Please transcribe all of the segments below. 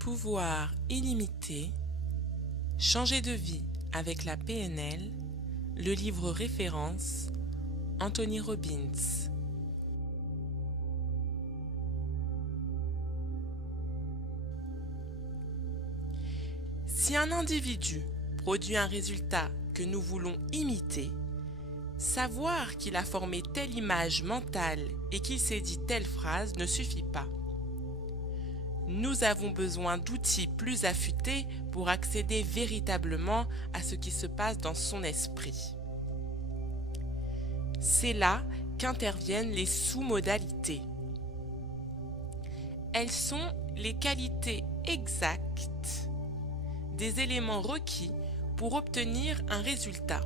Pouvoir illimité, changer de vie avec la PNL, le livre référence, Anthony Robbins. Si un individu produit un résultat que nous voulons imiter, savoir qu'il a formé telle image mentale et qu'il s'est dit telle phrase ne suffit pas. Nous avons besoin d'outils plus affûtés pour accéder véritablement à ce qui se passe dans son esprit. C'est là qu'interviennent les sous-modalités. Elles sont les qualités exactes des éléments requis pour obtenir un résultat.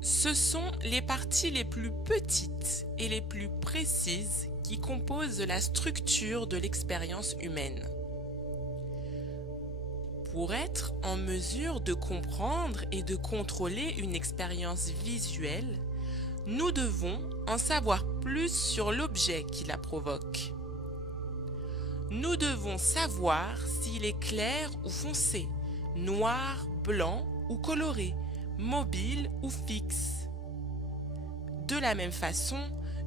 Ce sont les parties les plus petites et les plus précises qui composent la structure de l'expérience humaine. Pour être en mesure de comprendre et de contrôler une expérience visuelle, nous devons en savoir plus sur l'objet qui la provoque. Nous devons savoir s'il est clair ou foncé, noir, blanc ou coloré, mobile ou fixe. De la même façon,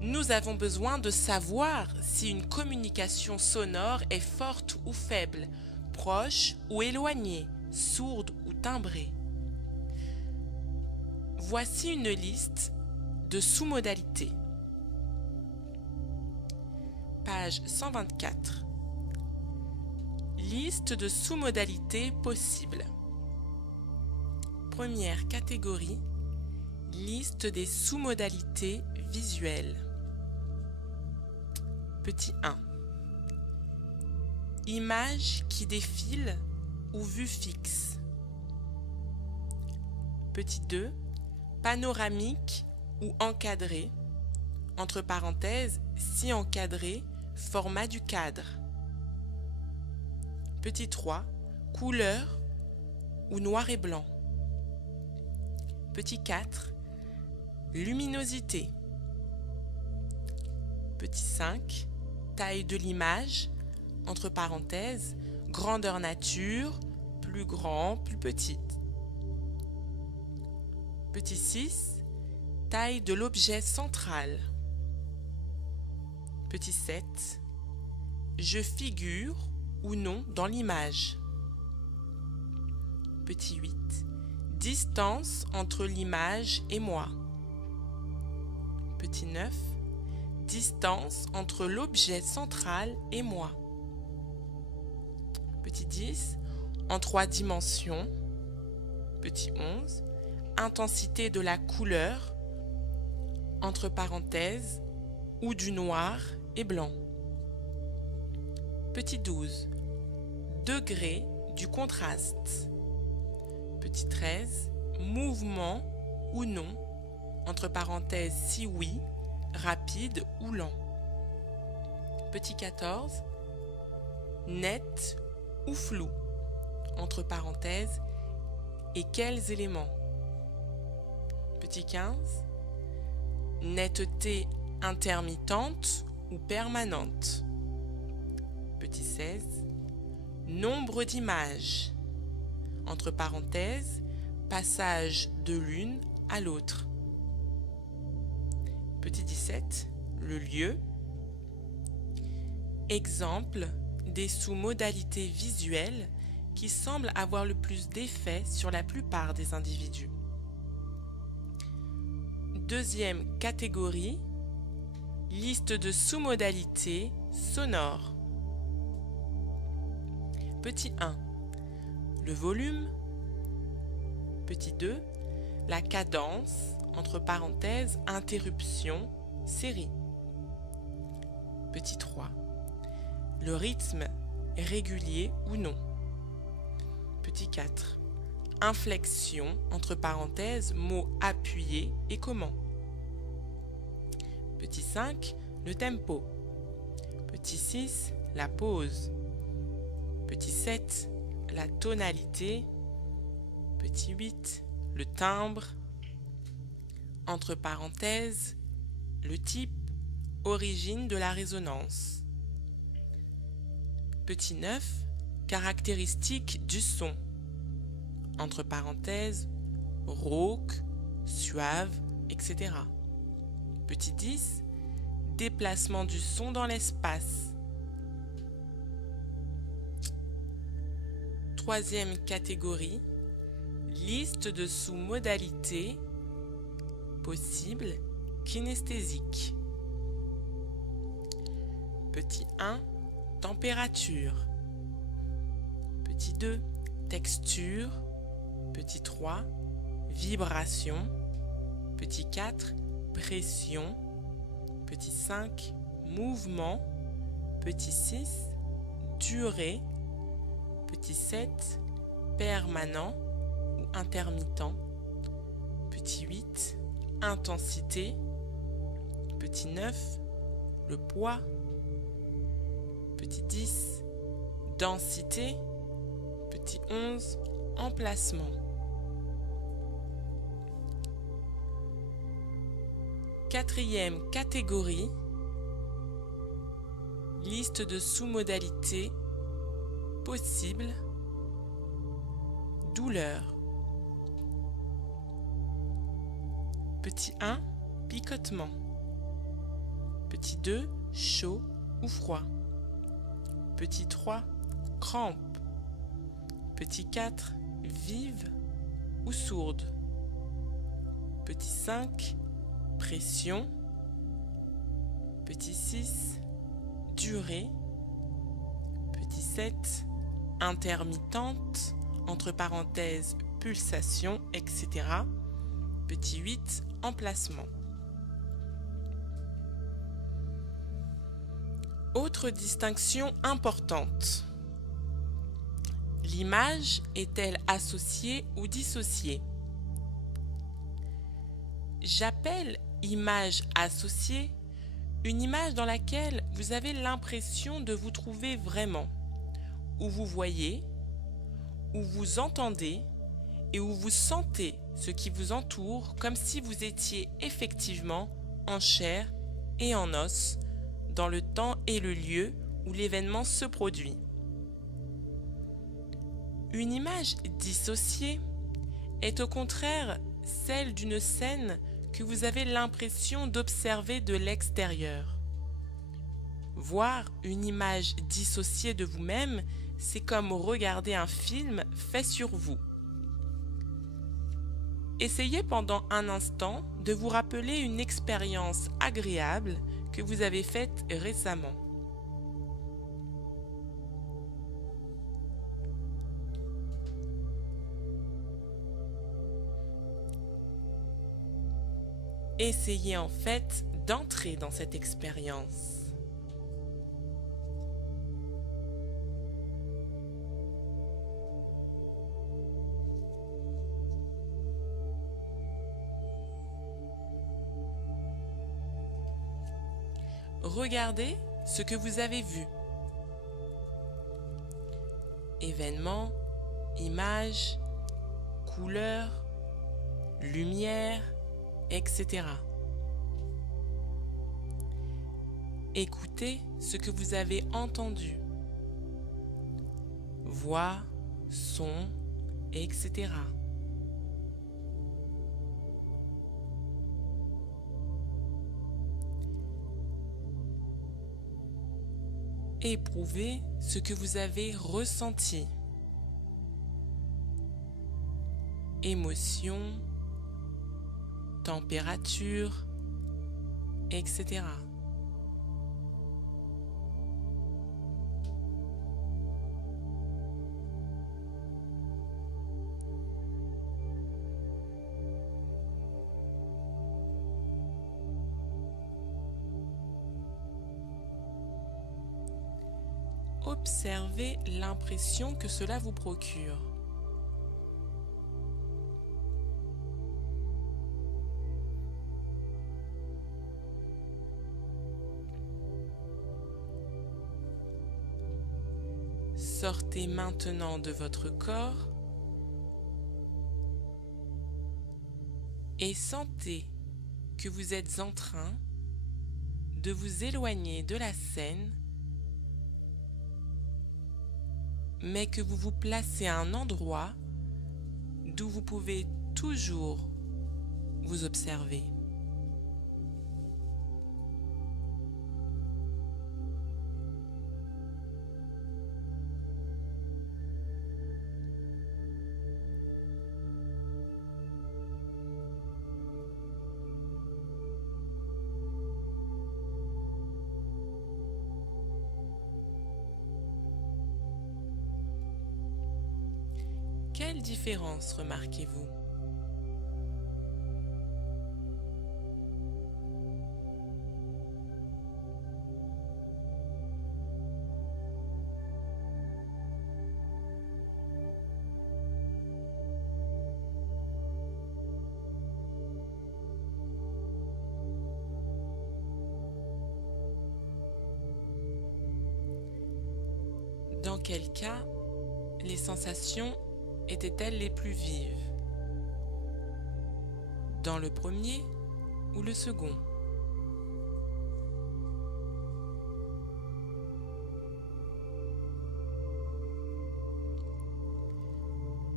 nous avons besoin de savoir si une communication sonore est forte ou faible, proche ou éloignée, sourde ou timbrée. Voici une liste de sous-modalités. Page 124. Liste de sous-modalités possibles. Première catégorie, liste des sous-modalités visuelles. Petit 1. Image qui défile ou vue fixe. Petit 2. Panoramique ou encadré, entre parenthèses, si encadré, format du cadre. Petit 3. Couleur ou noir et blanc. Petit 4. Luminosité. Petit 5. Taille de l'image, entre parenthèses, grandeur nature, plus grand, plus petite. Petit 6. Taille de l'objet central. Petit 7. Je figure ou non dans l'image. Petit 8. Distance entre l'image et moi. Petit 9. Distance entre l'objet central et moi. Petit 10. En 3 dimensions. Petit 11. Intensité de la couleur, entre parenthèses, ou du noir et blanc. Petit 12. Degré du contraste. Petit 13. Mouvement ou non, entre parenthèses si oui, rapide ou lent. Petit 14. Net ou flou, entre parenthèses, et quels éléments. Petit 15. Netteté intermittente ou permanente. Petit 16. Nombre d'images, entre parenthèses, passage de l'une à l'autre. Petit 17. Le lieu. Exemple des sous-modalités visuelles qui semblent avoir le plus d'effet sur la plupart des individus. Deuxième catégorie, liste de sous-modalités sonores. Petit 1. Le volume. Petit 2. La cadence, entre parenthèses, interruption, série. Petit 3. Le rythme, régulier ou non. Petit 4. Inflexion, entre parenthèses, mots appuyés et comment. Petit 5, le tempo. Petit 6, la pause. Petit 7, la tonalité. Petit 8, le timbre. Entre parenthèses, le type, origine de la résonance. Petit 9, caractéristiques du son. Entre parenthèses, rauque, suave, etc. Petit 10, déplacement du son dans l'espace. Troisième catégorie, liste de sous-modalités possibles kinesthésiques. Petit 1, température. Petit 2, texture. Petit 3, vibration. Petit 4, pression. Petit 5, mouvement. Petit 6, durée. Petit 7, permanent ou intermittent. Petit 8, intensité. Petit 9, le poids. Petit 10, densité. Petit 11, emplacement. Quatrième catégorie, liste de sous-modalités possibles, douleur. Petit 1, picotement. Petit 2, chaud ou froid. Petit 3, crampe. Petit 4, vive ou sourde. Petit 5, pression. Petit 6, durée. Petit 7, intermittente, entre parenthèses, pulsation, etc. Petit 8, emplacement. Autre distinction importante. L'image est-elle associée ou dissociée? J'appelle image associée une image dans laquelle vous avez l'impression de vous trouver vraiment, où vous voyez, où vous entendez et où vous sentez ce qui vous entoure comme si vous étiez effectivement en chair et en os dans le temps et le lieu où l'événement se produit. Une image dissociée est au contraire celle d'une scène que vous avez l'impression d'observer de l'extérieur. Voir une image dissociée de vous-même, c'est comme regarder un film fait sur vous. Essayez pendant un instant de vous rappeler une expérience agréable que vous avez faite récemment. Essayez en fait d'entrer dans cette expérience. Regardez ce que vous avez vu. Événements, images, couleurs, lumière, etc. Écoutez ce que vous avez entendu. Voix, son, etc. Éprouvez ce que vous avez ressenti. Émotion, température, etc. Observez l'impression que cela vous procure. Sortez maintenant de votre corps et sentez que vous êtes en train de vous éloigner de la scène mais que vous vous placez à un endroit d'où vous pouvez toujours vous observer. Quelle différence remarquez-vous? Dans quel cas les sensations étaient-elles les plus vives? Dans le premier ou le second?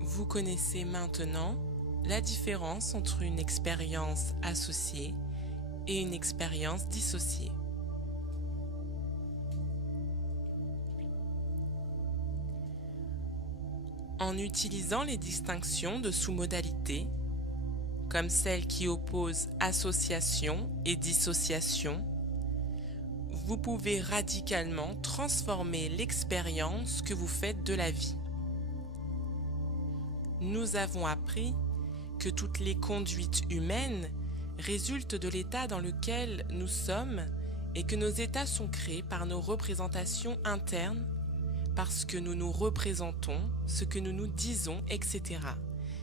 Vous connaissez maintenant la différence entre une expérience associée et une expérience dissociée. En utilisant les distinctions de sous-modalités, comme celle qui oppose association et dissociation, vous pouvez radicalement transformer l'expérience que vous faites de la vie. Nous avons appris que toutes les conduites humaines résultent de l'état dans lequel nous sommes et que nos états sont créés par nos représentations internes, parce que nous nous représentons, ce que nous nous disons, etc.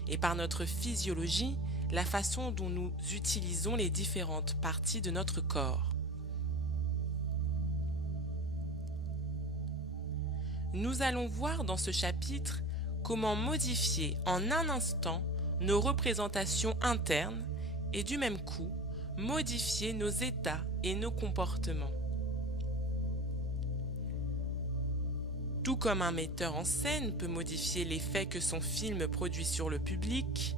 Et par notre physiologie, la façon dont nous utilisons les différentes parties de notre corps. Nous allons voir dans ce chapitre comment modifier en un instant nos représentations internes et du même coup, modifier nos états et nos comportements. Tout comme un metteur en scène peut modifier l'effet que son film produit sur le public,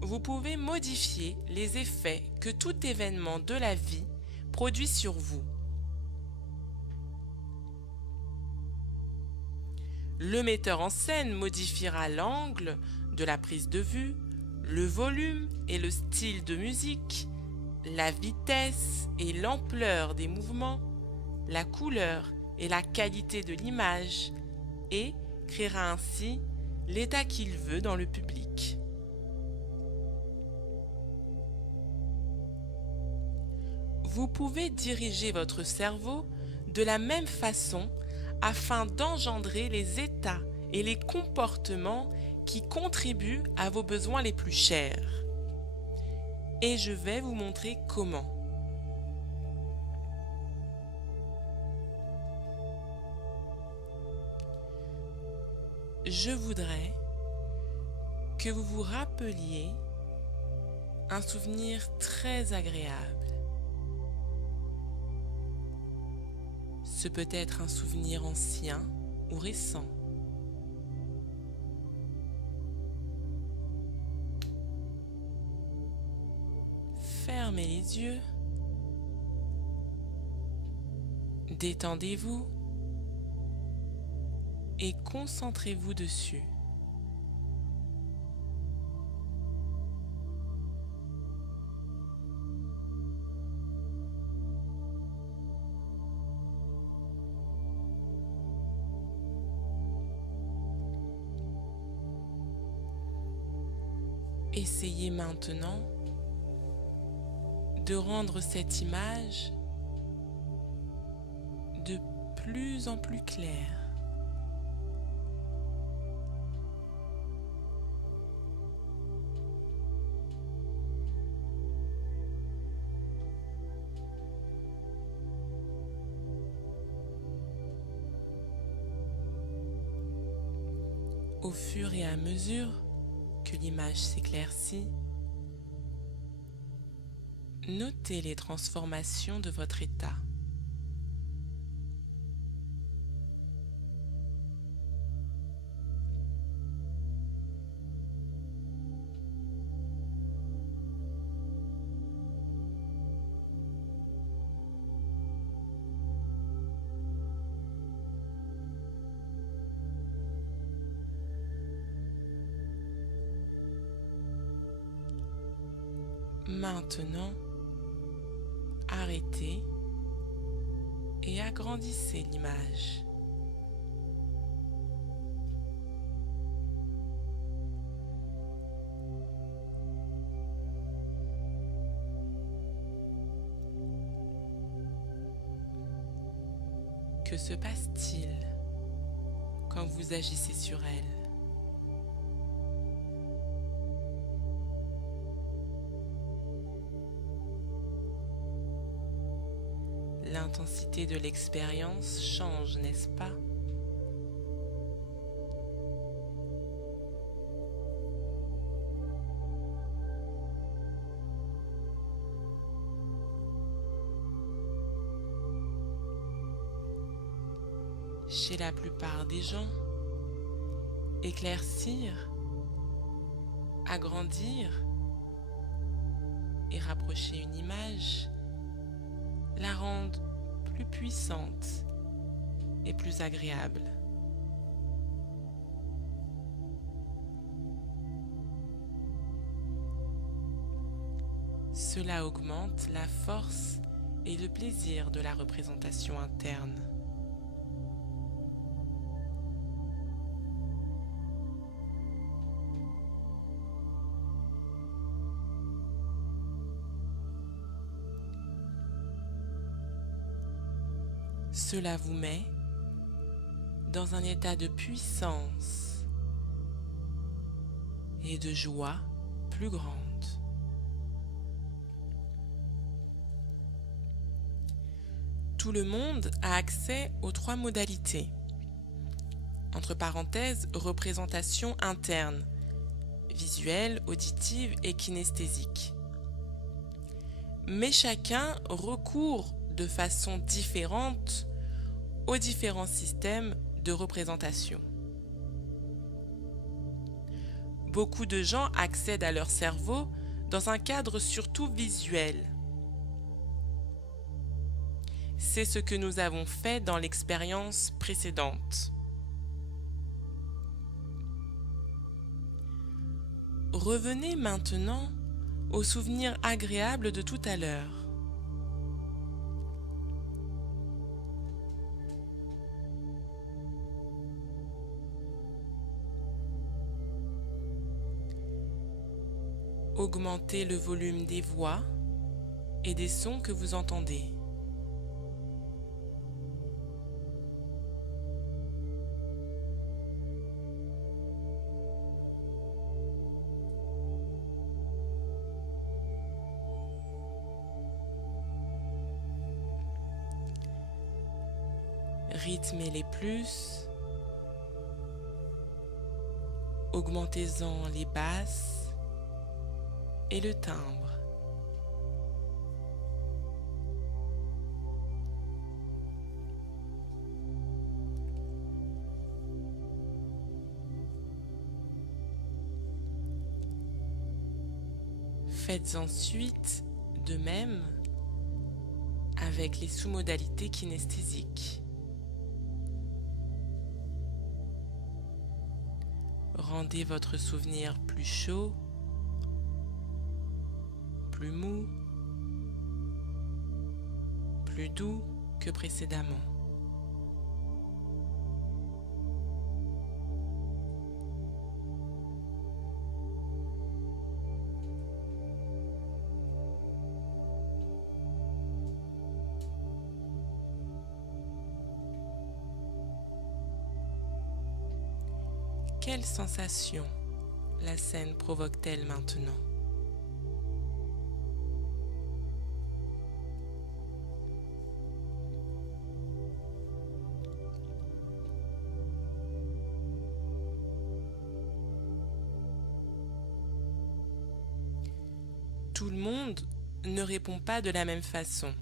vous pouvez modifier les effets que tout événement de la vie produit sur vous. Le metteur en scène modifiera l'angle de la prise de vue, le volume et le style de musique, la vitesse et l'ampleur des mouvements, la couleur et la qualité de l'image, et créera ainsi l'état qu'il veut dans le public. Vous pouvez diriger votre cerveau de la même façon afin d'engendrer les états et les comportements qui contribuent à vos besoins les plus chers. Et je vais vous montrer comment. Je voudrais que vous vous rappeliez un souvenir très agréable. Ce peut être un souvenir ancien ou récent. Fermez les yeux. Détendez-vous. Et concentrez-vous dessus. Essayez maintenant de rendre cette image de plus en plus claire. Au fur et à mesure que l'image s'éclaircit, notez les transformations de votre état. Maintenant, arrêtez et agrandissez l'image. Que se passe-t-il quand vous agissez sur elle? L'intensité de l'expérience change, n'est-ce pas? Chez la plupart des gens, éclaircir, agrandir et rapprocher une image la rendent plus puissante et plus agréable. Cela augmente la force et le plaisir de la représentation interne. Cela vous met dans un état de puissance et de joie plus grande. Tout le monde a accès aux 3 modalités. Entre parenthèses, représentation interne, visuelle, auditive et kinesthésique. Mais chacun recourt de façon différente aux différents systèmes de représentation. Beaucoup de gens accèdent à leur cerveau dans un cadre surtout visuel. C'est ce que nous avons fait dans l'expérience précédente. Revenez maintenant aux souvenirs agréables de tout à l'heure. Augmentez le volume des voix et des sons que vous entendez. Rythmez-les plus. Augmentez-en les basses et le timbre. Faites ensuite de même avec les sous-modalités kinesthésiques. Rendez votre souvenir plus chaud, plus mou, plus doux que précédemment. Quelle sensation la scène provoque-t-elle maintenant? Tout le monde ne répond pas de la même façon.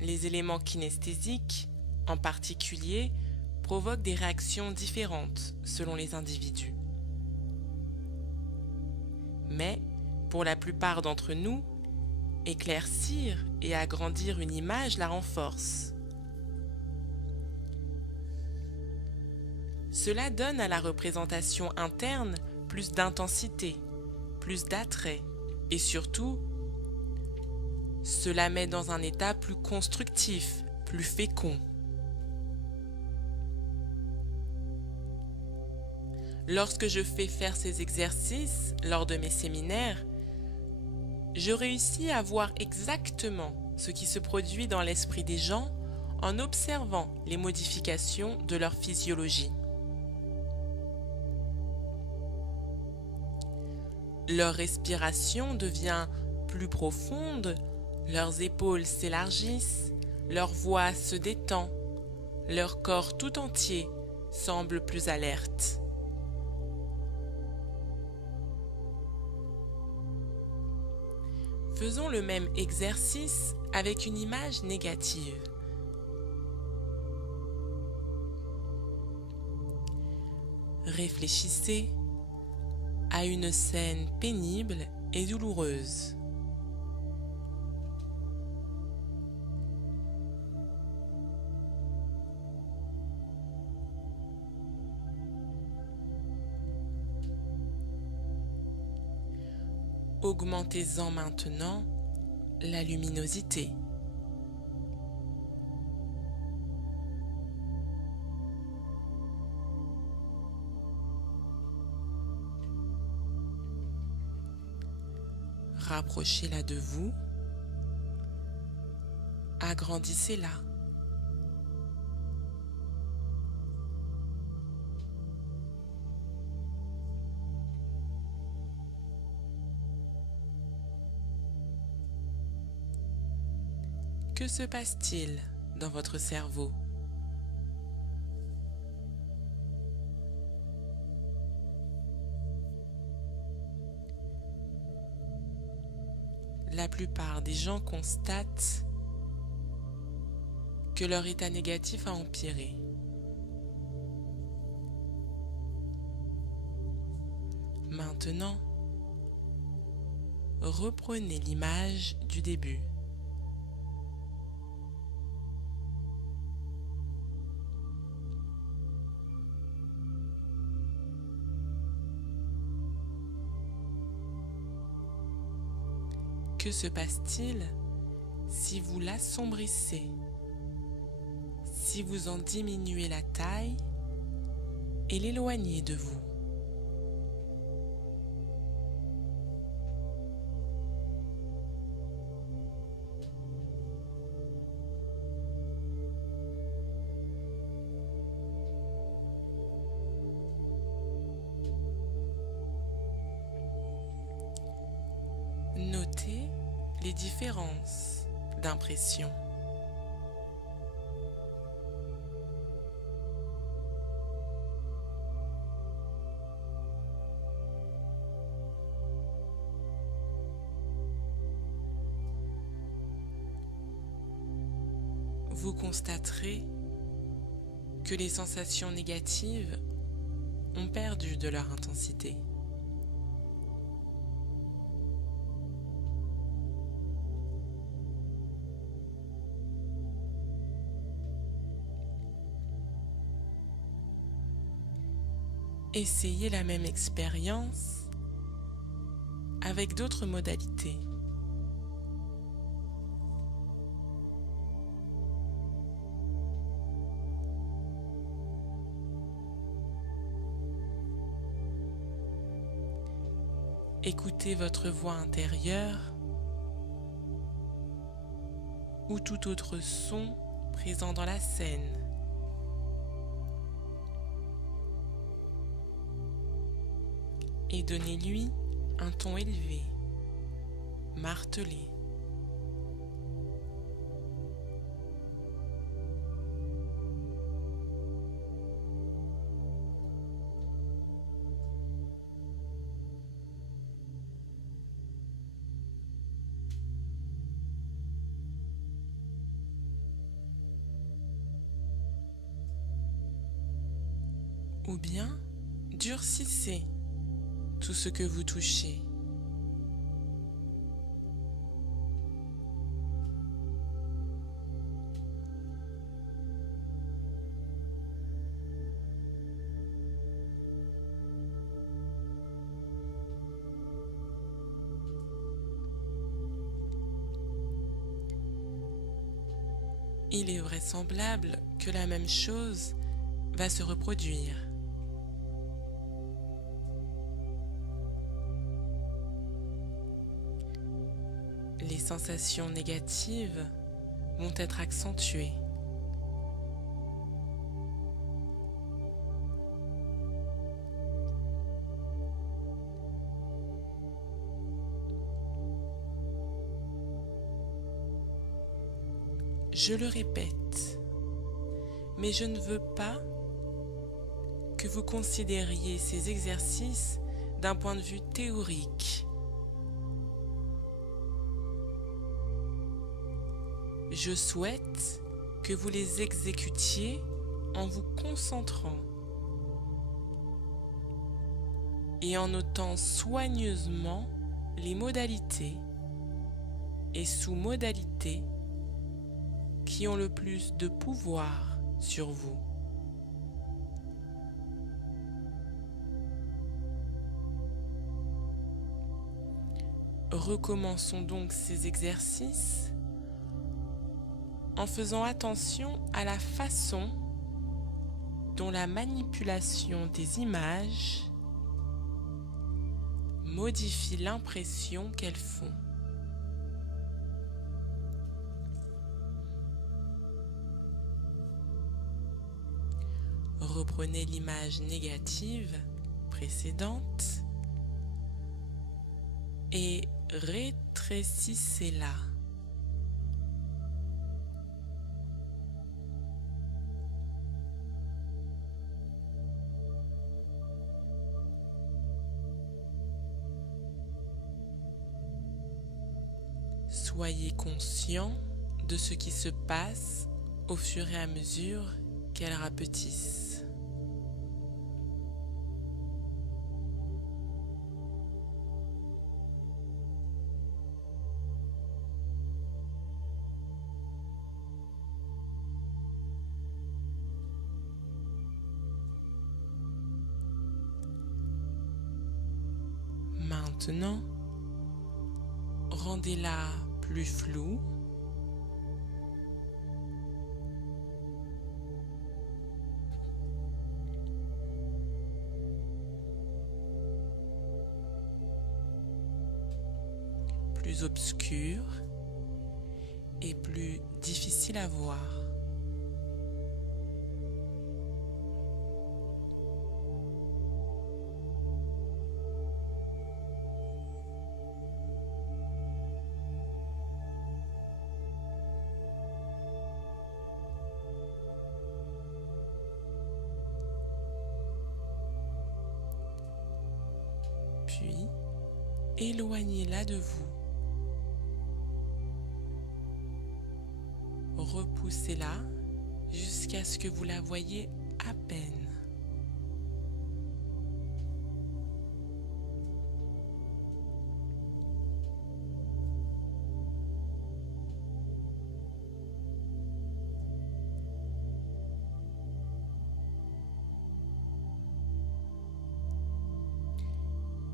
Les éléments kinesthésiques, en particulier, provoquent des réactions différentes selon les individus. Mais, pour la plupart d'entre nous, éclaircir et agrandir une image la renforce. Cela donne à la représentation interne plus d'intensité, plus d'attrait et surtout, cela met dans un état plus constructif, plus fécond. Lorsque je fais faire ces exercices lors de mes séminaires, je réussis à voir exactement ce qui se produit dans l'esprit des gens en observant les modifications de leur physiologie. Leur respiration devient plus profonde, leurs épaules s'élargissent, leur voix se détend, leur corps tout entier semble plus alerte. Faisons le même exercice avec une image négative. Réfléchissez à une scène pénible et douloureuse. Augmentez-en maintenant la luminosité. Rapprochez-la de vous. Agrandissez-la. Que se passe-t-il dans votre cerveau? La plupart des gens constatent que leur état négatif a empiré. Maintenant, reprenez l'image du début. Que se passe-t-il si vous l'assombrissez, si vous en diminuez la taille et l'éloignez de vous? Notez les différences d'impression. Vous constaterez que les sensations négatives ont perdu de leur intensité. Essayez la même expérience avec d'autres modalités. Écoutez votre voix intérieure ou tout autre son présent dans la scène. Et donnez-lui un ton élevé, martelé. Ou bien durcissez tout ce que vous touchez. il est vraisemblable que la même chose va se reproduire. Les sensations négatives vont être accentuées. Je le répète, mais je ne veux pas que vous considériez ces exercices d'un point de vue théorique. Je souhaite que vous les exécutiez en vous concentrant et en notant soigneusement les modalités et sous-modalités qui ont le plus de pouvoir sur vous. Recommençons donc ces exercices en faisant attention à la façon dont la manipulation des images modifie l'impression qu'elles font. Reprenez l'image négative précédente et rétrécissez-la. Soyez conscient de ce qui se passe au fur et à mesure qu'elles rapetissent. Maintenant, rendez-la plus floue. Plus obscure et plus difficile à voir. Puis, éloignez-la de vous. Repoussez-la jusqu'à ce que vous la voyiez à peine.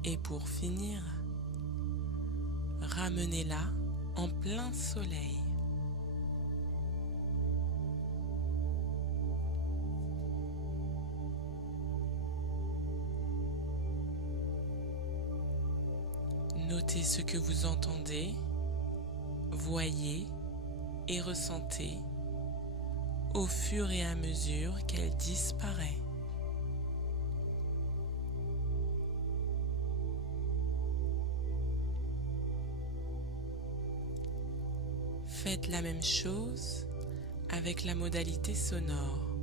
Et pour finir, ramenez-la en plein soleil. Notez ce que vous entendez, voyez et ressentez au fur et à mesure qu'elle disparaît. Faites la même chose avec la modalité sonore.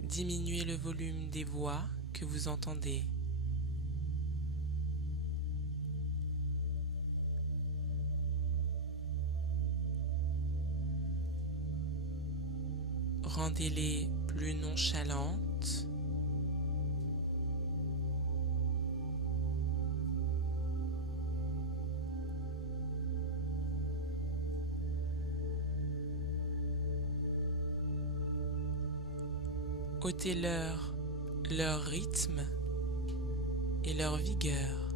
Diminuez le volume des voix que vous entendez. Rendez-les plus nonchalantes. Ôtez-leur leur rythme et leur vigueur.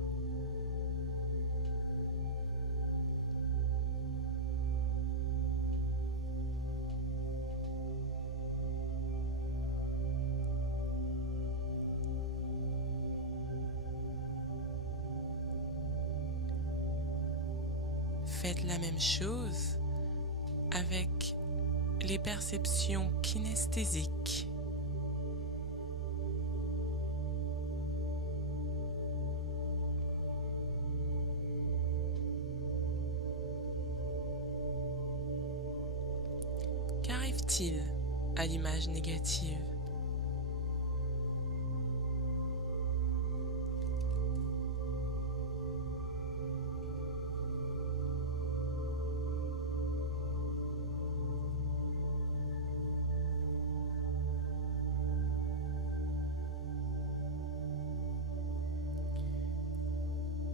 faites la même chose avec les perceptions kinesthésiques. Qu'arrive-t-il à l'image négative?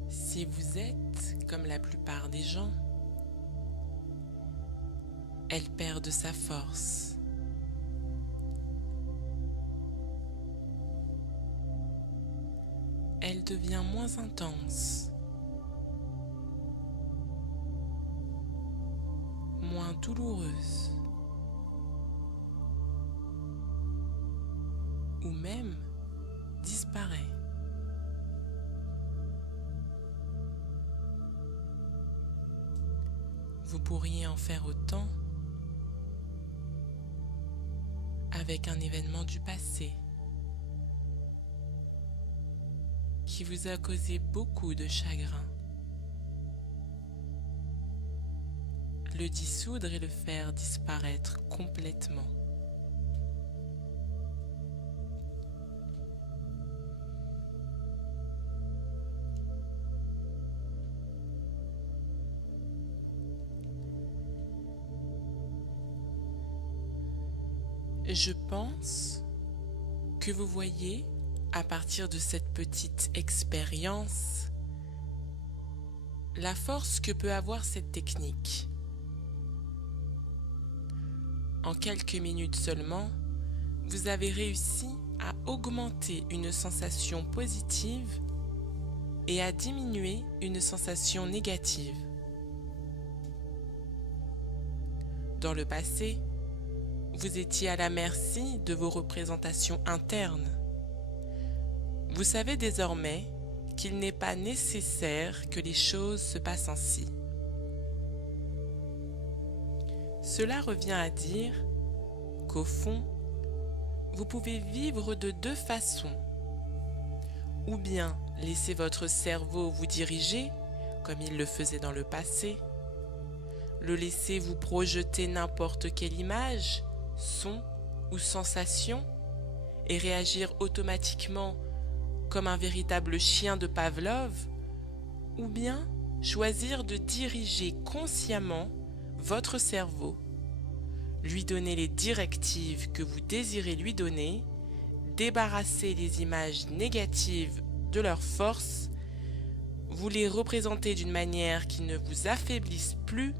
Si vous êtes comme la plupart des gens, elle perd de sa force. Elle devient moins intense, moins douloureuse, ou même disparaît. Vous pourriez en faire autant avec un événement du passé qui vous a causé beaucoup de chagrin. Le dissoudre et le faire disparaître complètement. Je pense que vous voyez, à partir de cette petite expérience, la force que peut avoir cette technique. En quelques minutes seulement, vous avez réussi à augmenter une sensation positive et à diminuer une sensation négative. Dans le passé, vous étiez à la merci de vos représentations internes. Vous savez désormais qu'il n'est pas nécessaire que les choses se passent ainsi. Cela revient à dire qu'au fond, vous pouvez vivre de deux façons. Ou bien laisser votre cerveau vous diriger, comme il le faisait dans le passé, le laisser vous projeter n'importe quelle image, son ou sensation et réagir automatiquement comme un véritable chien de Pavlov, ou bien choisir de diriger consciemment votre cerveau, lui donner les directives que vous désirez lui donner, débarrasser les images négatives de leur force, vous les représenter d'une manière qui ne vous affaiblisse plus,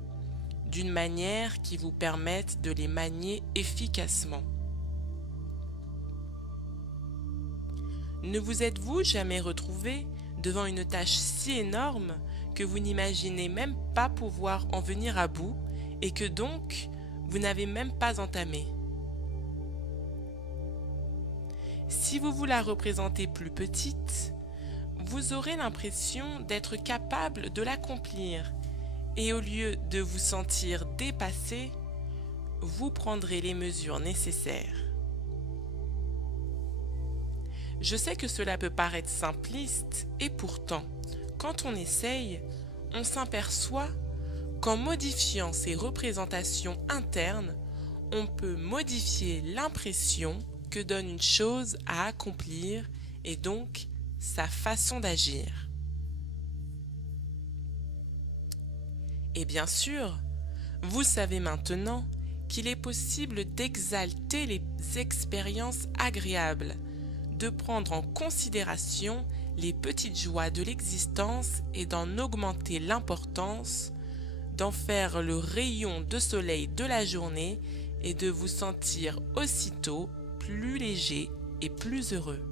d'une manière qui vous permette de les manier efficacement. Ne vous êtes-vous jamais retrouvé devant une tâche si énorme que vous n'imaginez même pas pouvoir en venir à bout et que donc vous n'avez même pas entamé? Si vous vous la représentez plus petite, vous aurez l'impression d'être capable de l'accomplir. Et au lieu de vous sentir dépassé, vous prendrez les mesures nécessaires. Je sais que cela peut paraître simpliste, et pourtant, quand on essaye, on s'aperçoit qu'en modifiant ces représentations internes, on peut modifier l'impression que donne une chose à accomplir et donc sa façon d'agir. Et bien sûr, vous savez maintenant qu'il est possible d'exalter les expériences agréables, de prendre en considération les petites joies de l'existence et d'en augmenter l'importance, d'en faire le rayon de soleil de la journée et de vous sentir aussitôt plus léger et plus heureux.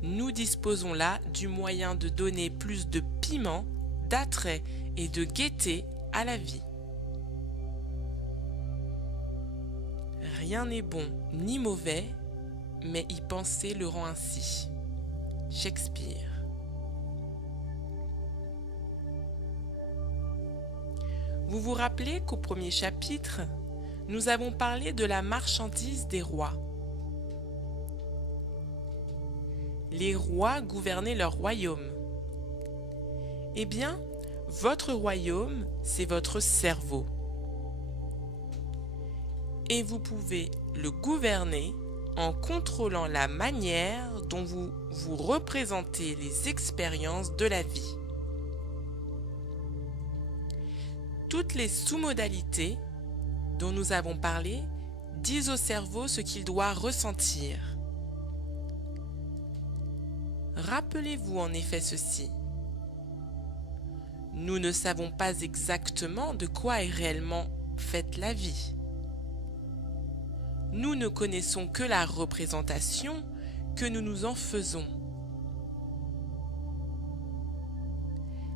Nous disposons là du moyen de donner plus de piment, d'attrait et de gaieté à la vie. Rien n'est bon ni mauvais, mais y penser le rend ainsi. Shakespeare. Vous vous rappelez qu'au premier chapitre, nous avons parlé de la marchandise des rois. Les rois gouvernaient leur royaume. Eh bien, votre royaume, c'est votre cerveau. Et vous pouvez le gouverner en contrôlant la manière dont vous vous représentez les expériences de la vie. Toutes les sous-modalités dont nous avons parlé disent au cerveau ce qu'il doit ressentir. Rappelez-vous en effet ceci. Nous ne savons pas exactement de quoi est réellement faite la vie. Nous ne connaissons que la représentation que nous nous en faisons.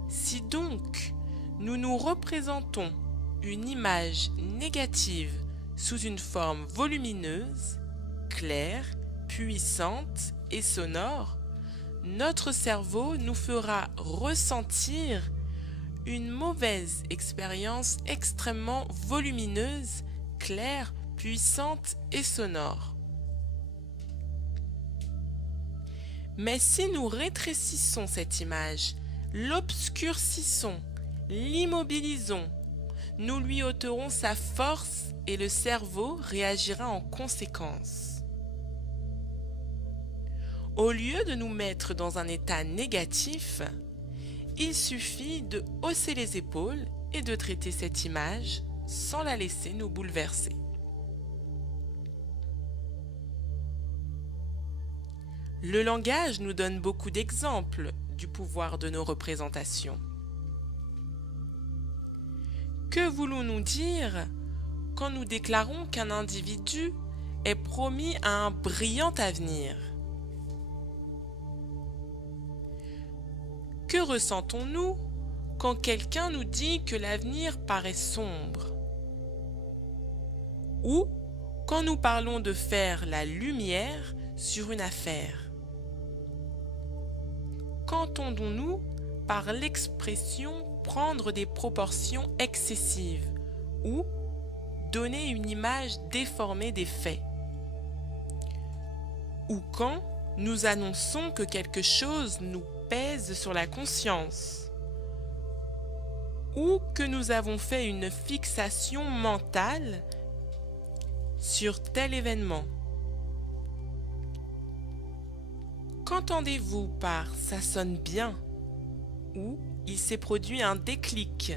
Si donc nous nous représentons une image négative sous une forme volumineuse, claire, puissante et sonore, notre cerveau nous fera ressentir une mauvaise expérience extrêmement volumineuse, claire, puissante et sonore. Mais si nous rétrécissons cette image, l'obscurcissons, l'immobilisons, nous lui ôterons sa force et le cerveau réagira en conséquence. Au lieu de nous mettre dans un état négatif, il suffit de hausser les épaules et de traiter cette image sans la laisser nous bouleverser. Le langage nous donne beaucoup d'exemples du pouvoir de nos représentations. Que voulons-nous dire quand nous déclarons qu'un individu est promis à un brillant avenir? Que ressentons-nous quand quelqu'un nous dit que l'avenir paraît sombre? Ou quand nous parlons de faire la lumière sur une affaire? Qu'entendons-nous par l'expression prendre des proportions excessives ou donner une image déformée des faits? Ou quand nous annonçons que quelque chose nous pèse sur la conscience ou que nous avons fait une fixation mentale sur tel événement? Qu'entendez-vous par « ça sonne bien » ou « il s'est produit un déclic » ?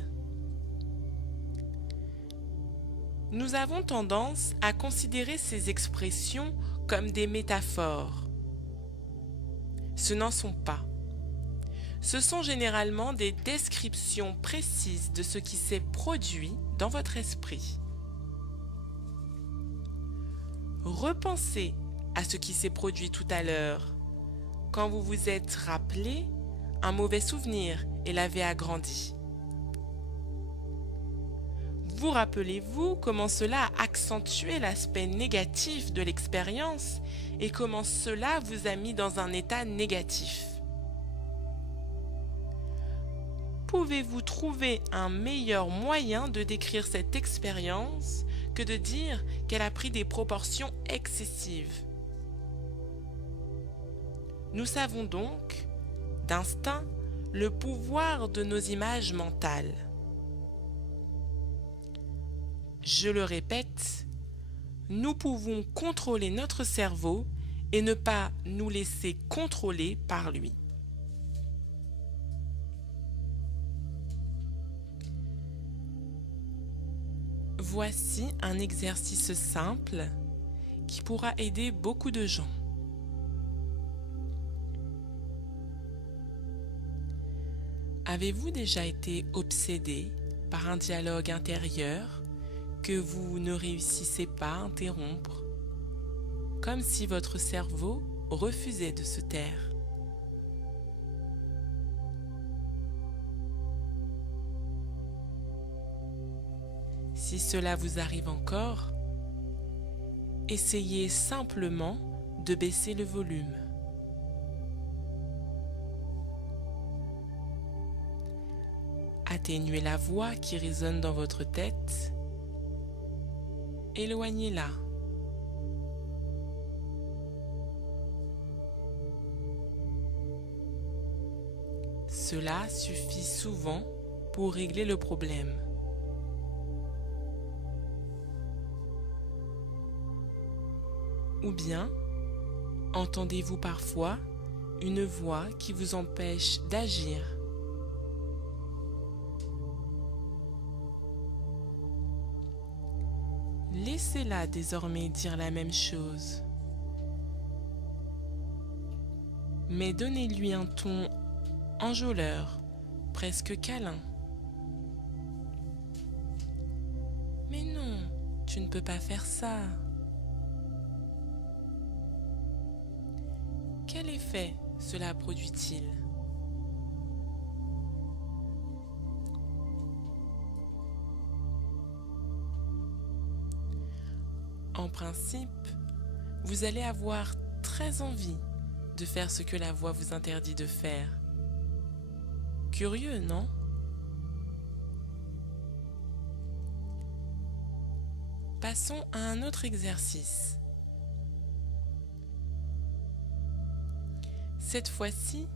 Nous avons tendance à considérer ces expressions comme des métaphores. Ce n'en sont pas. Ce sont généralement des descriptions précises de ce qui s'est produit dans votre esprit. Repensez à ce qui s'est produit tout à l'heure, quand vous vous êtes rappelé un mauvais souvenir et l'avez agrandi. Vous rappelez-vous comment cela a accentué l'aspect négatif de l'expérience et comment cela vous a mis dans un état négatif? Pouvez-vous trouver un meilleur moyen de décrire cette expérience que de dire qu'elle a pris des proportions excessives? Nous savons donc, d'instinct, le pouvoir de nos images mentales. Je le répète, nous pouvons contrôler notre cerveau et ne pas nous laisser contrôler par lui. Voici un exercice simple qui pourra aider beaucoup de gens. Avez-vous déjà été obsédé par un dialogue intérieur que vous ne réussissez pas à interrompre, comme si votre cerveau refusait de se taire? Si cela vous arrive encore, essayez simplement de baisser le volume. Atténuez la voix qui résonne dans votre tête. Éloignez-la. Cela suffit souvent pour régler le problème. Ou bien, entendez-vous parfois une voix qui vous empêche d'agir? Laissez-la désormais dire la même chose. Mais donnez-lui un ton enjôleur, presque câlin. Mais non, tu ne peux pas faire ça. Quel effet cela produit-il? En principe, vous allez avoir très envie de faire ce que la voix vous interdit de faire. Curieux, non? Passons à un autre exercice. Cette fois-ci,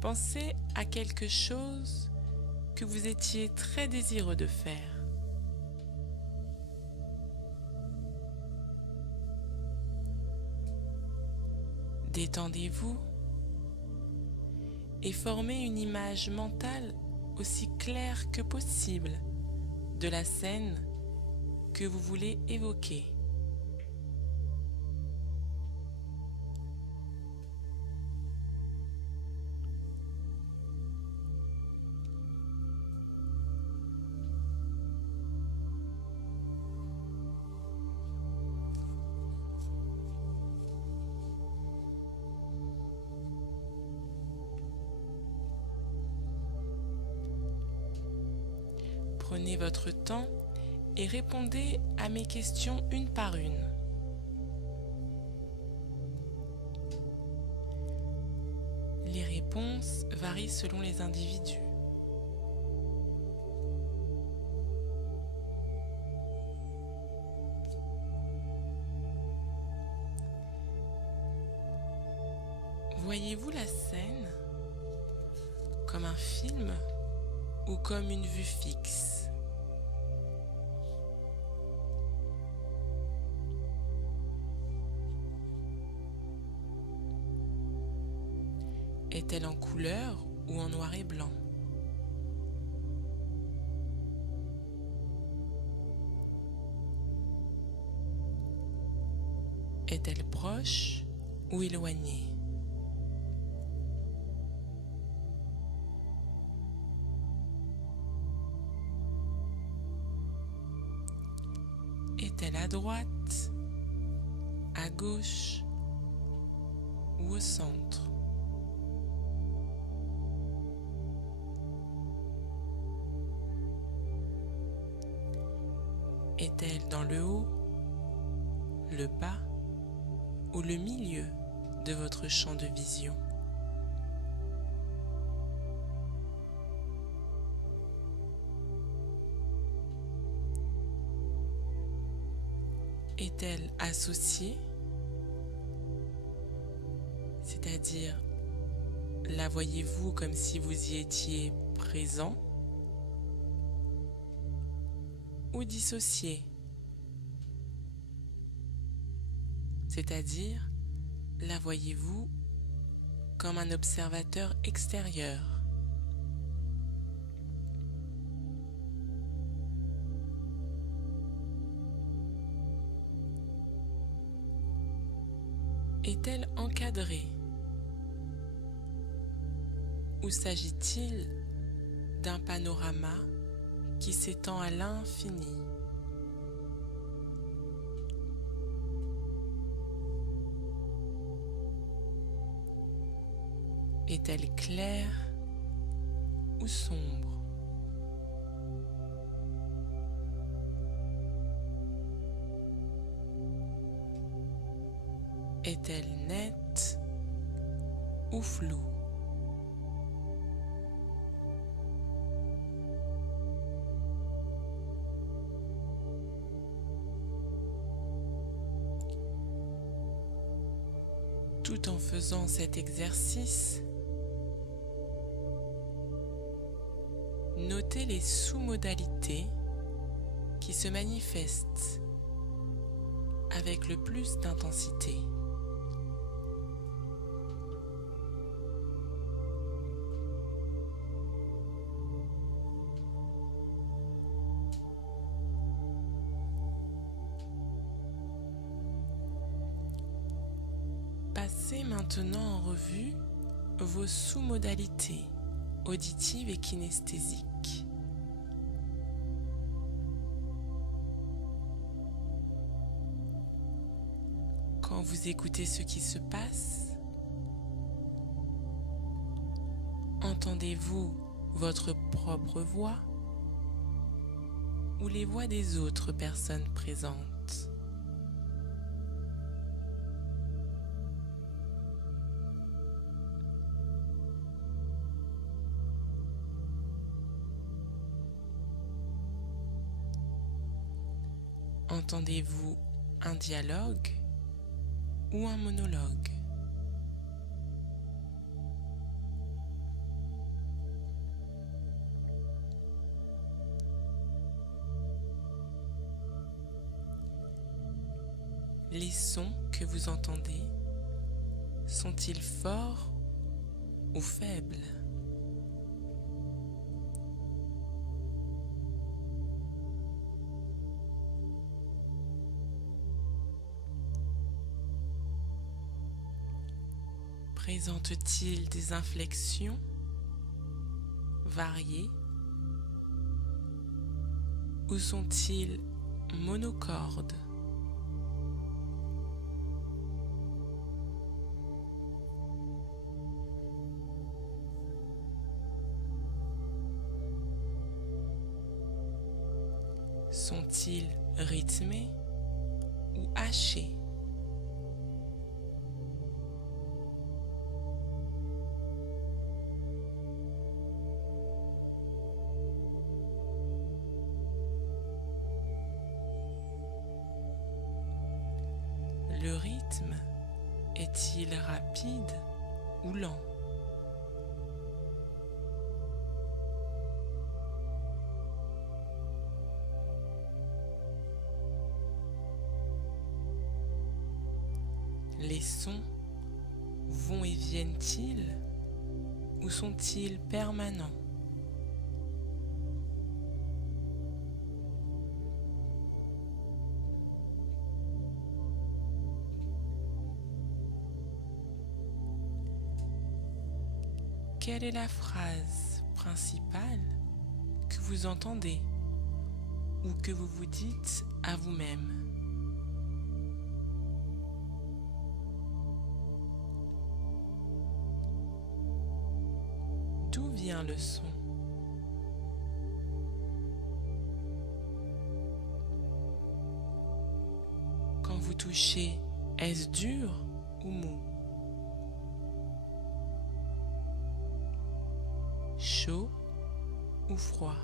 pensez à quelque chose que vous étiez très désireux de faire. Détendez-vous et formez une image mentale aussi claire que possible de la scène que vous voulez évoquer. Prenez votre temps et répondez à mes questions une par une. Les réponses varient selon les individus. Voyez-vous la scène comme un film ou comme une vue fixe? Est-elle en couleur ou en noir et blanc? Est-elle proche ou éloignée? Est-elle à droite, à gauche ou au centre? Est-elle dans le haut, le bas ou le milieu de votre champ de vision? Est-elle associée, c'est-à-dire la voyez-vous comme si vous y étiez présent, ou dissociée, c'est-à-dire la voyez-vous comme un observateur extérieur? Est-elle encadrée? Ou s'agit-il d'un panorama qui s'étend à l'infini? Est-elle claire ou sombre? Est-elle nette ou floue? Tout en faisant cet exercice, notez les sous-modalités qui se manifestent avec le plus d'intensité. Passez maintenant en revue vos sous-modalités auditives et kinesthésiques. Quand vous écoutez ce qui se passe, entendez-vous votre propre voix ou les voix des autres personnes présentes? Entendez-vous un dialogue ou un monologue? Les sons que vous entendez sont-ils forts ou faibles? Présentent-ils des inflexions variées ou sont-ils monocordes? Sont-ils rythmés ou hachés? Le rythme est-il rapide ou lent? Les sons vont et viennent-ils ou sont-ils permanents? Quelle est la phrase principale que vous entendez ou que vous vous dites à vous-même? D'où vient le son? Quand vous touchez, est-ce dur ou mou? Chaud ou froid?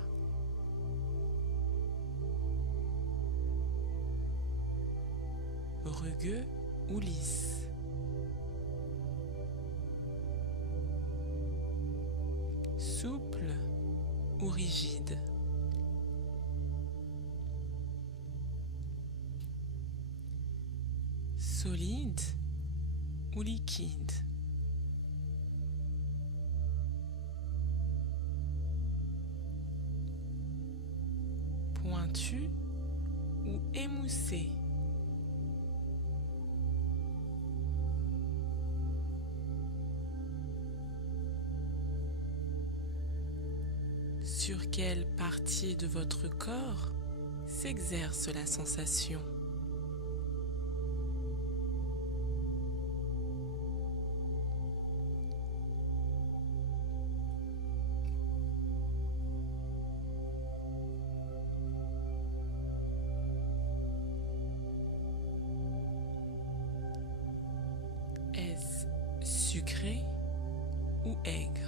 Rugueux ou lisse? Souple ou rigide? Solide ou liquide? Pointu ou émoussé? Sur quelle partie de votre corps s'exerce la sensation? Est-ce sucré ou aigre?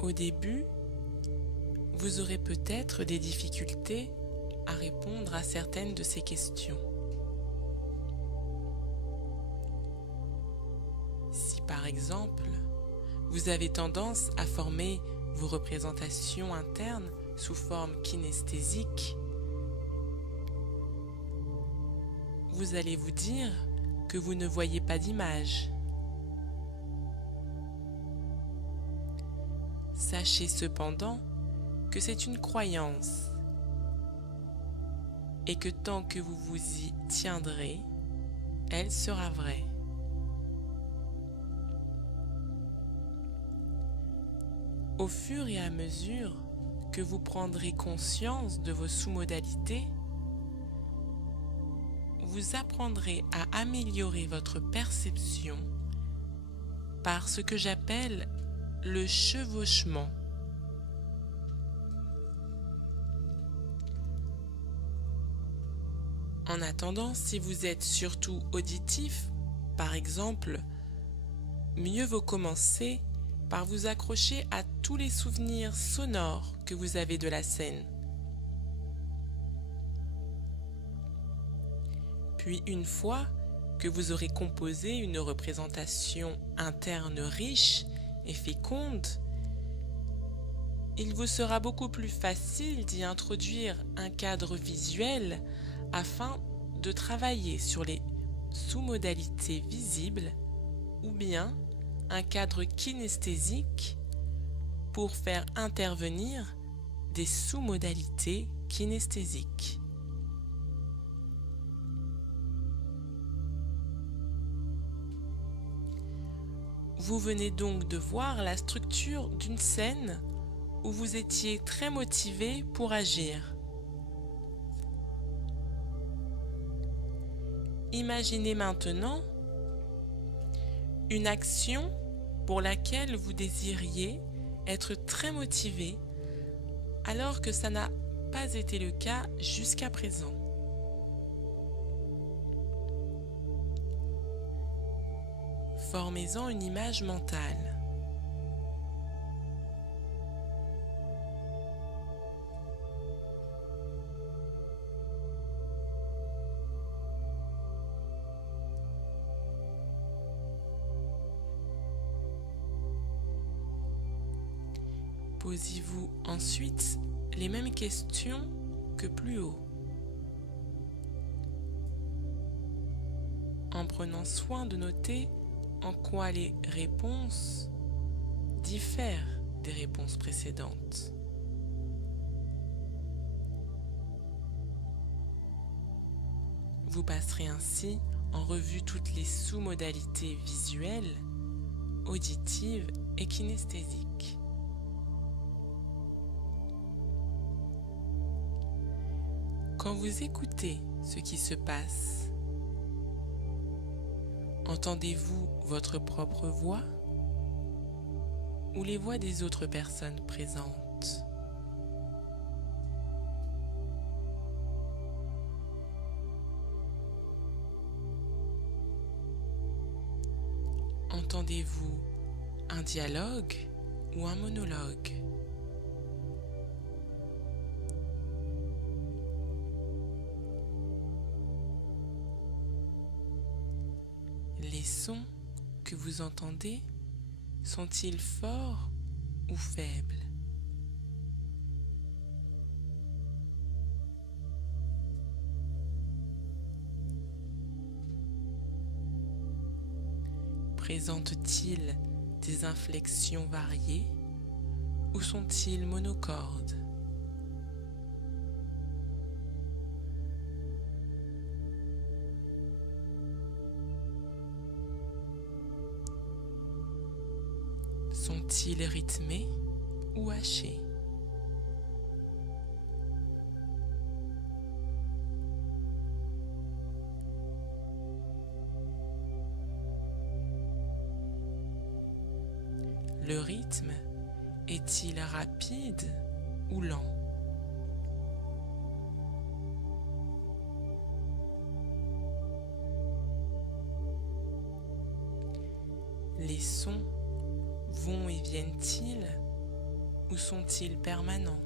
Au début, vous aurez peut-être des difficultés à répondre à certaines de ces questions. Si par exemple, vous avez tendance à former vos représentations internes sous forme kinesthésique, vous allez vous dire que vous ne voyez pas d'image. Sachez cependant que c'est une croyance et que tant que vous vous y tiendrez, elle sera vraie. Au fur et à mesure que vous prendrez conscience de vos sous-modalités, vous apprendrez à améliorer votre perception par ce que j'appelle le chevauchement. En attendant, si vous êtes surtout auditif, par exemple, mieux vaut commencer par vous accrocher à tous les souvenirs sonores que vous avez de la scène. Puis une fois que vous aurez composé une représentation interne riche et féconde, il vous sera beaucoup plus facile d'y introduire un cadre visuel afin de travailler sur les sous-modalités visibles ou bien un cadre kinesthésique pour faire intervenir des sous-modalités kinesthésiques. Vous venez donc de voir la structure d'une scène où vous étiez très motivé pour agir. Imaginez maintenant une action pour laquelle vous désiriez être très motivé alors que ça n'a pas été le cas jusqu'à présent. Formez-en une image mentale. Posez-vous ensuite les mêmes questions que plus haut, en prenant soin de noter en quoi les réponses diffèrent des réponses précédentes. Vous passerez ainsi en revue toutes les sous-modalités visuelles, auditives et kinesthésiques. Quand vous écoutez ce qui se passe, entendez-vous votre propre voix ou les voix des autres personnes présentes? Entendez-vous un dialogue ou un monologue? Les sons que vous entendez sont-ils forts ou faibles? Présentent-ils des inflexions variées ou sont-ils monocordes? Sont-ils rythmés ou hachés? Le rythme est-il rapide ou lent? Les sons vont et viennent-ils ou sont-ils permanents?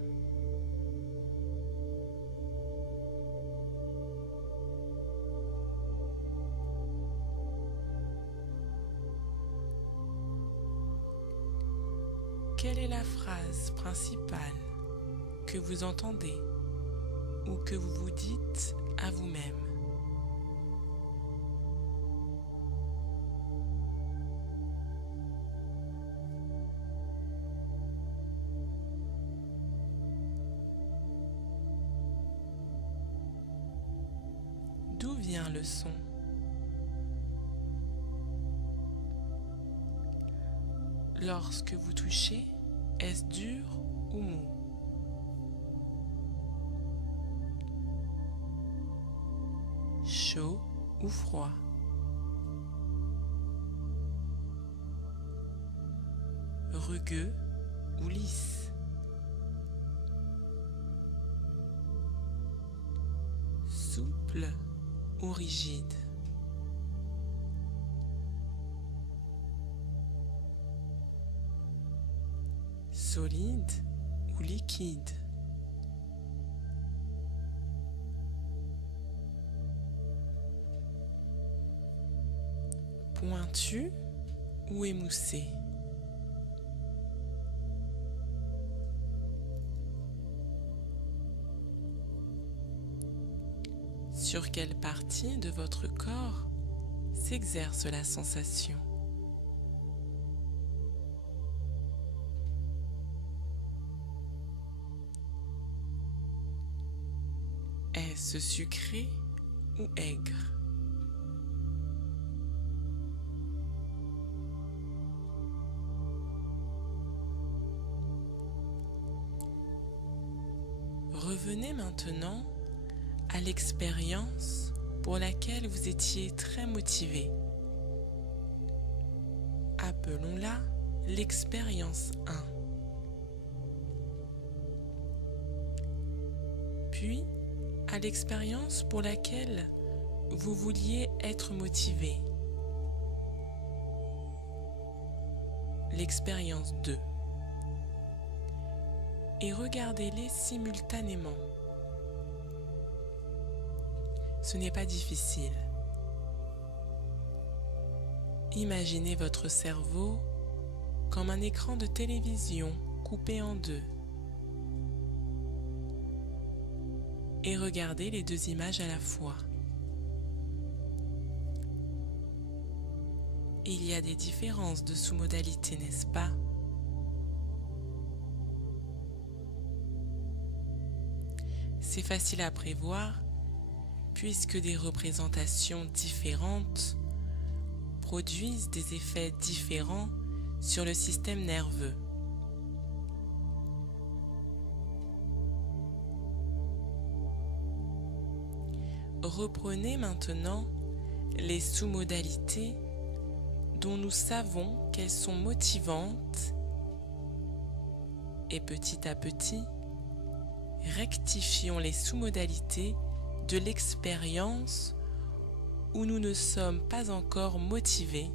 Quelle est la phrase principale que vous entendez ou que vous vous dites à vous-même? D'où vient le son? Lorsque vous touchez, est-ce dur ou mou? Chaud ou froid? Rugueux ou lisse? Souple ou rigide? Solide ou liquide? Pointu ou émoussé? Sur quelle partie de votre corps s'exerce la sensation? Est-ce sucré ou aigre? Revenez maintenant à l'expérience pour laquelle vous étiez très motivé. Appelons-la l'expérience 1. Puis, à l'expérience pour laquelle vous vouliez être motivé. L'expérience 2. Et regardez-les simultanément. Ce n'est pas difficile. Imaginez votre cerveau comme un écran de télévision coupé en deux. Et regardez les deux images à la fois. Il y a des différences de sous-modalité, n'est-ce pas? C'est facile à prévoir puisque des représentations différentes produisent des effets différents sur le système nerveux. Reprenez maintenant les sous-modalités dont nous savons qu'elles sont motivantes et petit à petit, rectifions les sous-modalités de l'expérience où nous ne sommes pas encore motivés,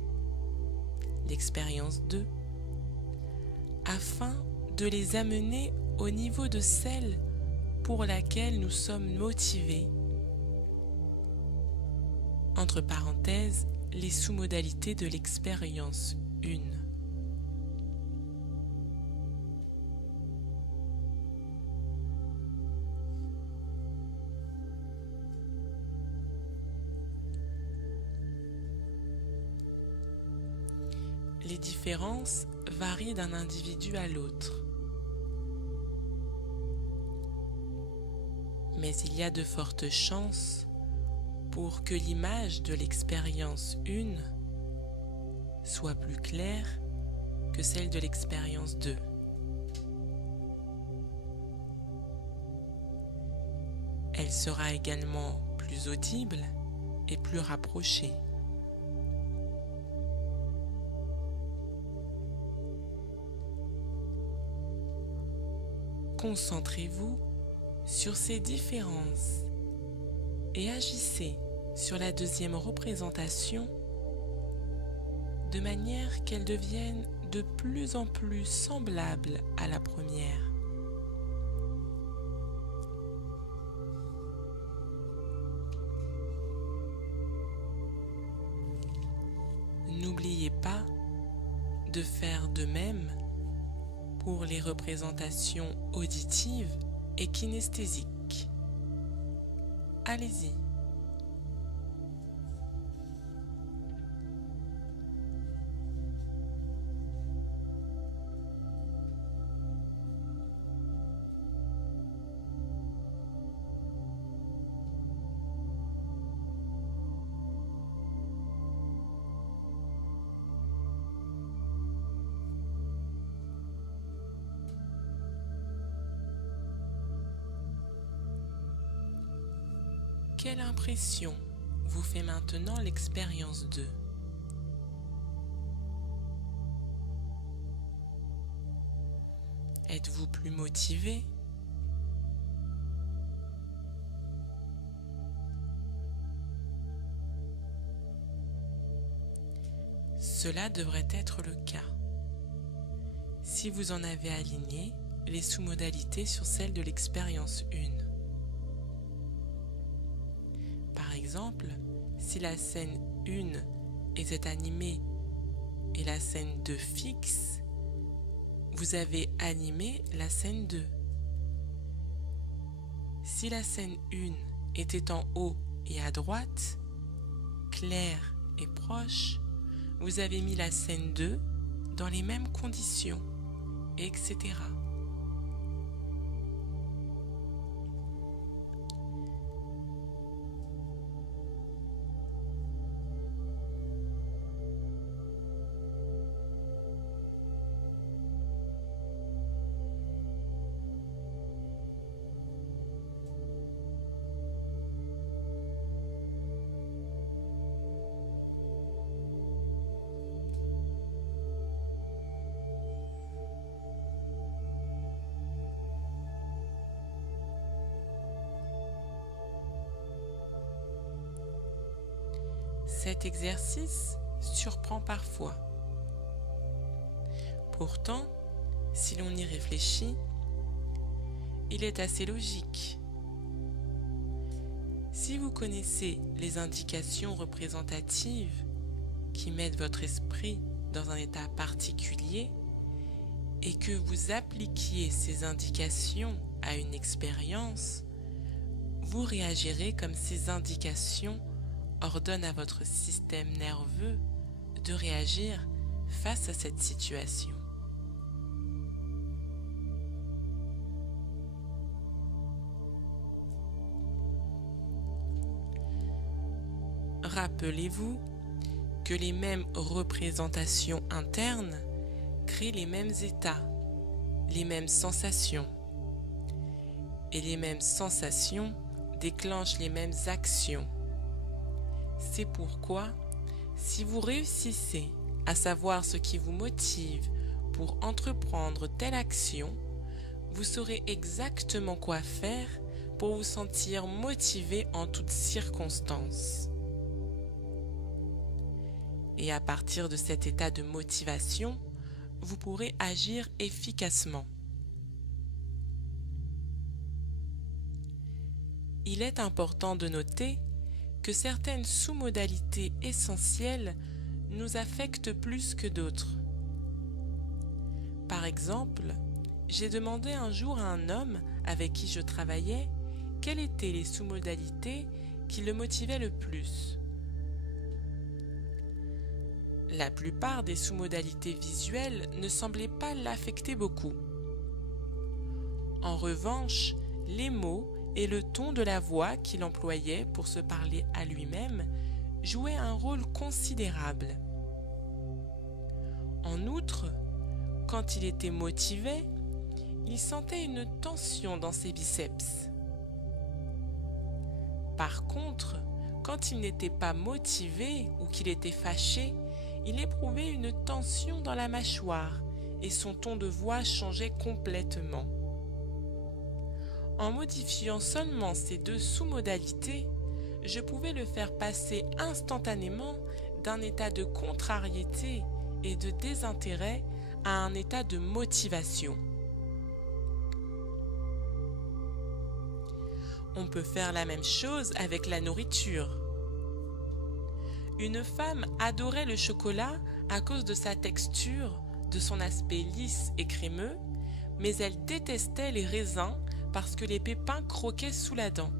l'expérience 2, afin de les amener au niveau de celle pour laquelle nous sommes motivés, entre parenthèses, les sous-modalités de l'expérience 1. Les différences varient d'un individu à l'autre. Mais il y a de fortes chances pour que l'image de l'expérience 1 soit plus claire que celle de l'expérience 2. Elle sera également plus audible et plus rapprochée. Concentrez-vous sur ces différences et agissez sur la deuxième représentation de manière qu'elle devienne de plus en plus semblable à la première. N'oubliez pas de faire de même pour les représentations auditives et kinesthésiques. Allez-y. Quelle impression vous fait maintenant l'expérience d'eux? Êtes-vous plus motivé? Cela devrait être le cas si vous en avez aligné les sous-modalités sur celles de l'expérience 1. Par exemple, si la scène 1 était animée et la scène 2 fixe, vous avez animé la scène 2. Si la scène 1 était en haut et à droite, claire et proche, vous avez mis la scène 2 dans les mêmes conditions, etc. Cet exercice surprend parfois. Pourtant, si l'on y réfléchit, il est assez logique. Si vous connaissez les indications représentatives qui mettent votre esprit dans un état particulier et que vous appliquiez ces indications à une expérience, vous réagirez comme ces indications ordonnent à votre système nerveux de réagir face à cette situation. Rappelez-vous que les mêmes représentations internes créent les mêmes états, les mêmes sensations, et les mêmes sensations déclenchent les mêmes actions. C'est pourquoi, si vous réussissez à savoir ce qui vous motive pour entreprendre telle action, vous saurez exactement quoi faire pour vous sentir motivé en toutes circonstances. Et à partir de cet état de motivation, vous pourrez agir efficacement. Il est important de noter que certaines sous-modalités essentielles nous affectent plus que d'autres. Par exemple, j'ai demandé un jour à un homme avec qui je travaillais quelles étaient les sous-modalités qui le motivaient le plus. La plupart des sous-modalités visuelles ne semblaient pas l'affecter beaucoup. En revanche, les mots et le ton de la voix qu'il employait pour se parler à lui-même jouaient un rôle considérable. En outre, quand il était motivé, il sentait une tension dans ses biceps. Par contre, quand il n'était pas motivé ou qu'il était fâché, il éprouvait une tension dans la mâchoire et son ton de voix changeait complètement. En modifiant seulement ces deux sous-modalités, je pouvais le faire passer instantanément d'un état de contrariété et de désintérêt à un état de motivation. On peut faire la même chose avec la nourriture. Une femme adorait le chocolat à cause de sa texture, de son aspect lisse et crémeux, mais elle détestait les raisins parce que les pépins croquaient sous la dent.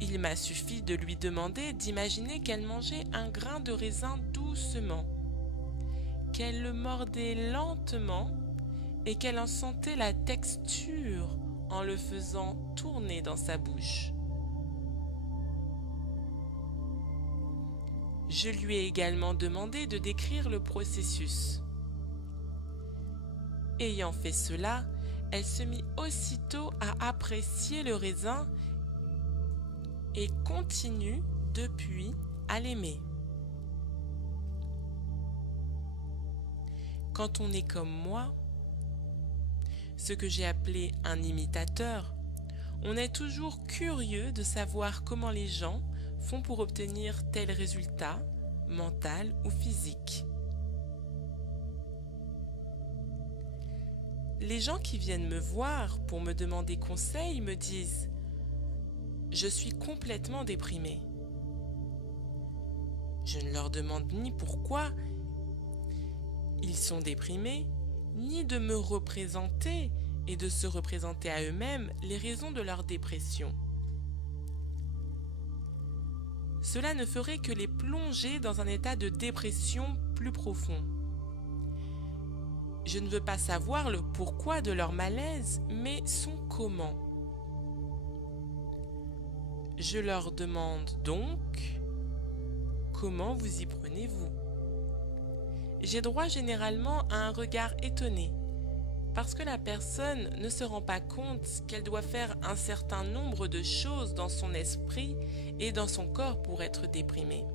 Il m'a suffi de lui demander d'imaginer qu'elle mangeait un grain de raisin doucement, qu'elle le mordait lentement et qu'elle en sentait la texture en le faisant tourner dans sa bouche. Je lui ai également demandé de décrire le processus. Ayant fait cela, elle se mit aussitôt à apprécier le raisin et continue depuis à l'aimer. Quand on est comme moi, ce que j'ai appelé un imitateur, on est toujours curieux de savoir comment les gens font pour obtenir tel résultat, mental ou physique. Les gens qui viennent me voir pour me demander conseil me disent « Je suis complètement déprimé ». Je ne leur demande ni pourquoi ils sont déprimés, ni de me représenter et de se représenter à eux-mêmes les raisons de leur dépression. Cela ne ferait que les plonger dans un état de dépression plus profond. Je ne veux pas savoir le pourquoi de leur malaise, mais son comment. Je leur demande donc « Comment vous y prenez-vous » J'ai droit généralement à un regard étonné, parce que la personne ne se rend pas compte qu'elle doit faire un certain nombre de choses dans son esprit et dans son corps pour être déprimée.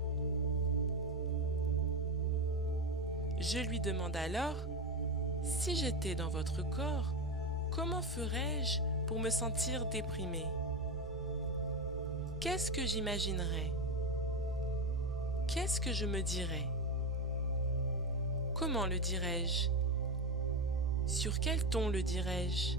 Je lui demande alors « Si j'étais dans votre corps, comment ferais-je pour me sentir déprimée ? Qu'est-ce que j'imaginerais ? Qu'est-ce que je me dirais ? Comment le dirais-je ? Sur quel ton le dirais-je ? »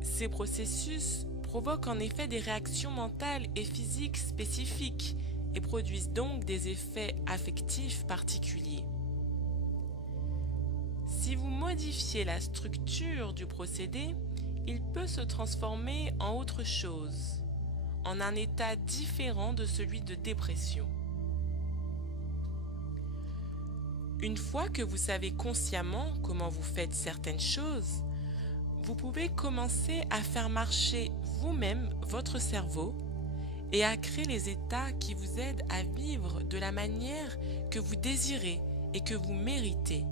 Ces processus provoquent en effet des réactions mentales et physiques spécifiques et produisent donc des effets affectifs particuliers. Si vous modifiez la structure du procédé, il peut se transformer en autre chose, en un état différent de celui de dépression. Une fois que vous savez consciemment comment vous faites certaines choses, vous pouvez commencer à faire marcher vous-même votre cerveau et à créer les états qui vous aident à vivre de la manière que vous désirez et que vous méritez.